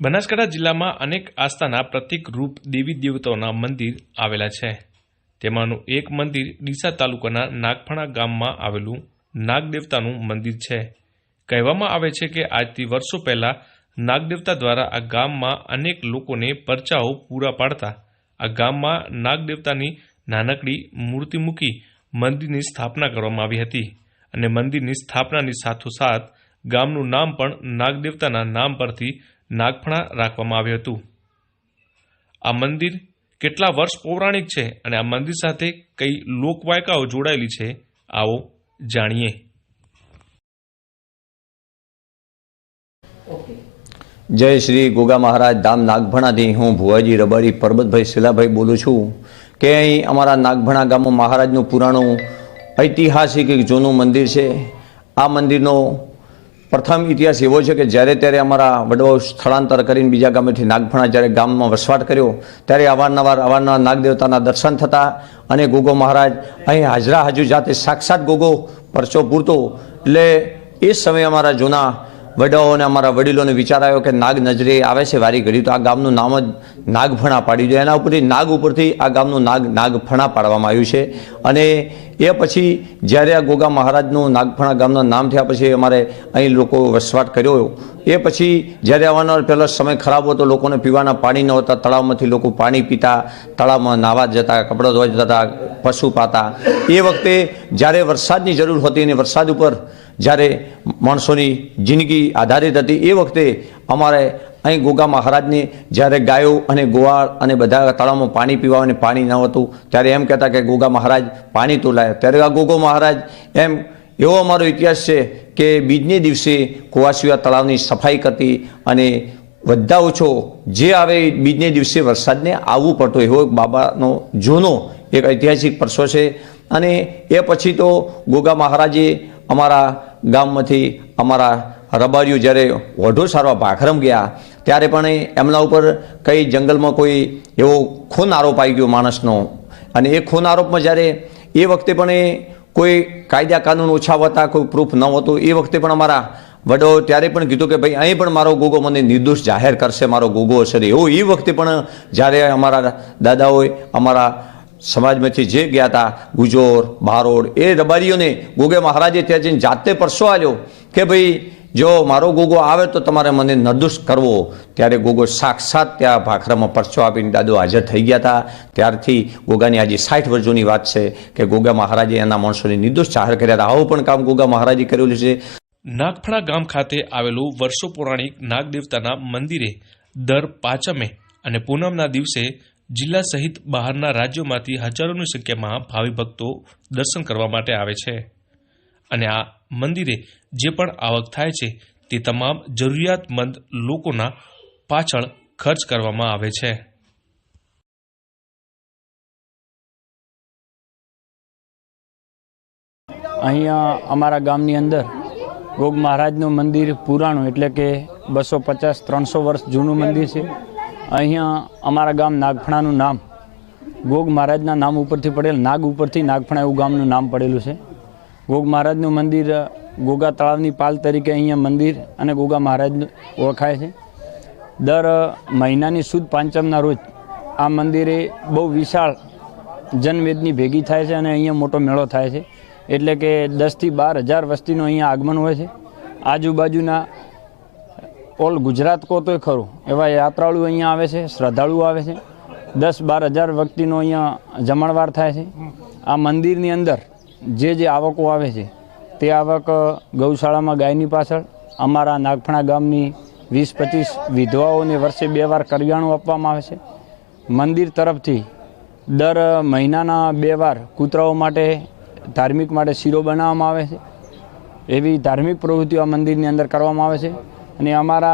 બનાસકાંઠા જિલ્લામાં અનેક આસ્થાના પ્રતીક રૂપ દેવી દેવતાઓના મંદિર આવેલા છે। તેમાંનું એક મંદિર ડીસા તાલુકાના નાગફણા ગામમાં આવેલું નાગદેવતાનું મંદિર છે। કહેવામાં આવે છે કે આજથી વર્ષો પહેલા નાગદેવતા દ્વારા આ ગામમાં અનેક લોકોને પરચાઓ પૂરા પાડતા આ ગામમાં નાગદેવતાની નાનકડી મૂર્તિ મૂકી મંદિરની સ્થાપના કરવામાં આવી હતી અને મંદિરની સ્થાપનાની સાથોસાથ ગામનું નામ પણ નાગદેવતાના નામ પરથી નાગફણા રાખવામાં આવ્યું હતું। આ મંદિર કેટલા વર્ષ પૌરાણિક છે અને આ મંદિર સાથે કઈ લોકવાયકાઓ જોડાયેલી છે, આવો જાણીએ। जय श्री गोगा महाराज धाम नागभणा थी हूँ भुवाजी रबारी परबतभाई शिलाभाई बोलूँ छूँ के अहीं अमरा नागभणा गाम महाराजनु पुराणु ऐतिहासिक एक जूनु मंदिर है। आ मंदिरनो प्रथम इतिहास एवो छे के ज्यारे त्यारे अमरा वडवाओ स्थलांतर करीने बीजा गामेथी नागभणा ज्यारे गाममां वसवाट कर्यो त्यारे अवारनवार नागदेवताना दर्शन थता अने गोगो महाराज अहीं हाजरा हाजू जाते साक्षात गोगो परचो पूरतो एटले ए समय अमरा जूना वडाओने अमरा वडीलोने विचार आव्यो के नाग नजरे आवे छे वारी घड़ी तो आ गामनुं नाम ज नागभणा पाडी दो। एना उपरथी नाग उपरथी आ गामनुं नागभणा पाडवामां आव्युं छे अने ए पछी ज्यारे आ गोगा महाराजनुं नागभणा गामनुं नाम थया पछी अमारे अहीं लोको वसवाट कर्यो। ए पछी ज्यारे अवारनवार पहेलो समय खराब हतो, लोकोने पीवाना पाणी न होता, तळावमांथी लोको पाणी पीता, तळावमां नाहवा जता, कपड़ा धोवा जता, पशु पाता। ए वखते ज्यारे वरसादनी जरूर होती अने वरसाद उपर ज्यारे माणसोनी जिंदगी आधारित थी ए वखते अमारे अहीं गोगा महाराजनी ज्यारे गायो अने गोवाळ अने बधा तळावमां पाणी पीवा अने पाणी न हतुं त्यारे एम कहेता के गोगा महाराज पाणी तो लायो। त्यारे आ गोगो महाराज एम एवो अमारो इतिहास छे के बीजने दिवसे कुवासिया तळावनी सफाई करती अने वधा ओछो जे आवे बीजने दिवसे वरसादने आववुं पड़तुं एवो बाबानो जूनो एक ऐतिहासिक परसो छे। अने ए पछी तो गोगा महाराजे अमारा गाममांथी अमारा रबारीओ ज्यारे वढो सारवा भाखरम गया त्यारे पण एमना उपर कई जंगलमां कोई एवो खून आरोप आई गयो माणसनो अने ए खून आरोपमां ज्यारे ए वखते पण कोई कायदा कानून ओछा हता, कोई प्रूफ न हतुं। ए वखते पण अमारा वडो त्यारे पण कीधुं के भाई अहीं पण मारो गोगो मने निर्दोष जाहेर करशे, मारो गोगो हशे। एवो ए वखते पण ज्यारे अमारा दादाओए अमारा समाज में जे गया था गुजोर बारोड ए रबारीओ ने गोगे महाराजे त्यां जईने जाते परसो आल्यो के भाई जो मारो गोगो आवे तो तमारे मने निर्दोष करवो। त्यारे गोगो साक्षात त्या भाखरामां परचो आपीने दादो हाजर थई गया था। त्यारथी गोगानी आज 60 वर्षोनी वात छे के गोगा महाराजे एना माणसोने निर्दोष जाहेर कर्या था। आवुं पण काम गोगा महाराजे करेલું છે। नागफणा गाम खाते आवेલું વર્ષો પૌરાણિક નાગદેવતાના મંદિરે દર પાંચમે અને પૂનમના દિવસે જિલ્લા સહિત બહારના રાજ્યોમાંથી હજારોની સંખ્યામાં ભાવિ ભક્તો દર્શન કરવા માટે આવે છે અને આ મંદિરે જે પણ આવક થાય છે તે તમામ જરૂરિયાતમંદ લોકોના પાછળ ખર્ચ કરવામાં આવે છે। અહીંયા અમારા ગામની અંદર ગોગ મહારાજનું મંદિર પુરાણું એટલે કે 250-300 વર્ષ જૂનું મંદિર છે। અહીંયા અમારા ગામ નાગફણાનું નામ ગોગ મહારાજના નામ ઉપરથી પડેલ, નાગ ઉપરથી નાગફણા એવું ગામનું નામ પડેલું છે। ગોગ મહારાજનું મંદિર ગોગા તળાવની પાલ તરીકે અહીંયા મંદિર અને ગોગા મહારાજ ઓળખાય છે। દર મહિનાની સુદ પાંચમના રોજ આ મંદિરે બહુ વિશાળ જનમેદની ભેગી થાય છે અને અહીંયા મોટો મેળો થાય છે એટલે કે 10થી 12 હજાર વસ્તીનું અહીંયા આગમન હોય છે। આજુબાજુના ઓલ गुजरात को तो खरू एवं यात्राळु अहीं आवे छे, श्रद्धाळु आवे छे। 10-12 हज़ार व्यक्तिनो अहीं जमणवार थाय छे। आ मंदिरनी अंदर जे आवको आवे छे ते आवक गौशाळामां गायनी पाछळ अमारा नागफणा गामनी 20-25 विधवाओने वर्षे 2 वार करियाणुं आपवामां आवे छे। मंदिर तरफथी दर महीनाना 2 वार कूतराओ माटे धार्मिक माटे शीरो बनाववामां आवे छे। एवी धार्मिक प्रवृत्तिओ आ मंदिरनी अंदर करवामां आवे छे। અને અમારા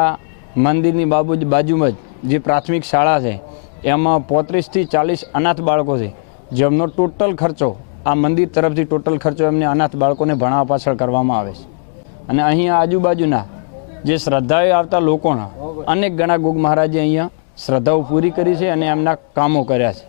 મંદિરની બાજુમાં જે પ્રાથમિક શાળા છે એમાં 35થી 40 અનાથ બાળકો છે જેમનો ટોટલ ખર્ચો આ મંદિર તરફથી ટોટલ ખર્ચો એમને અનાથ બાળકોને ભણાવવા પાછળ કરવામાં આવે છે। અને અહીંયા આજુબાજુના જે શ્રદ્ધાએ આવતા લોકોના અનેક ગણા ગોગ મહારાજે અહીંયા શ્રદ્ધાઓ પૂરી કરી છે અને એમના કામો કર્યા છે।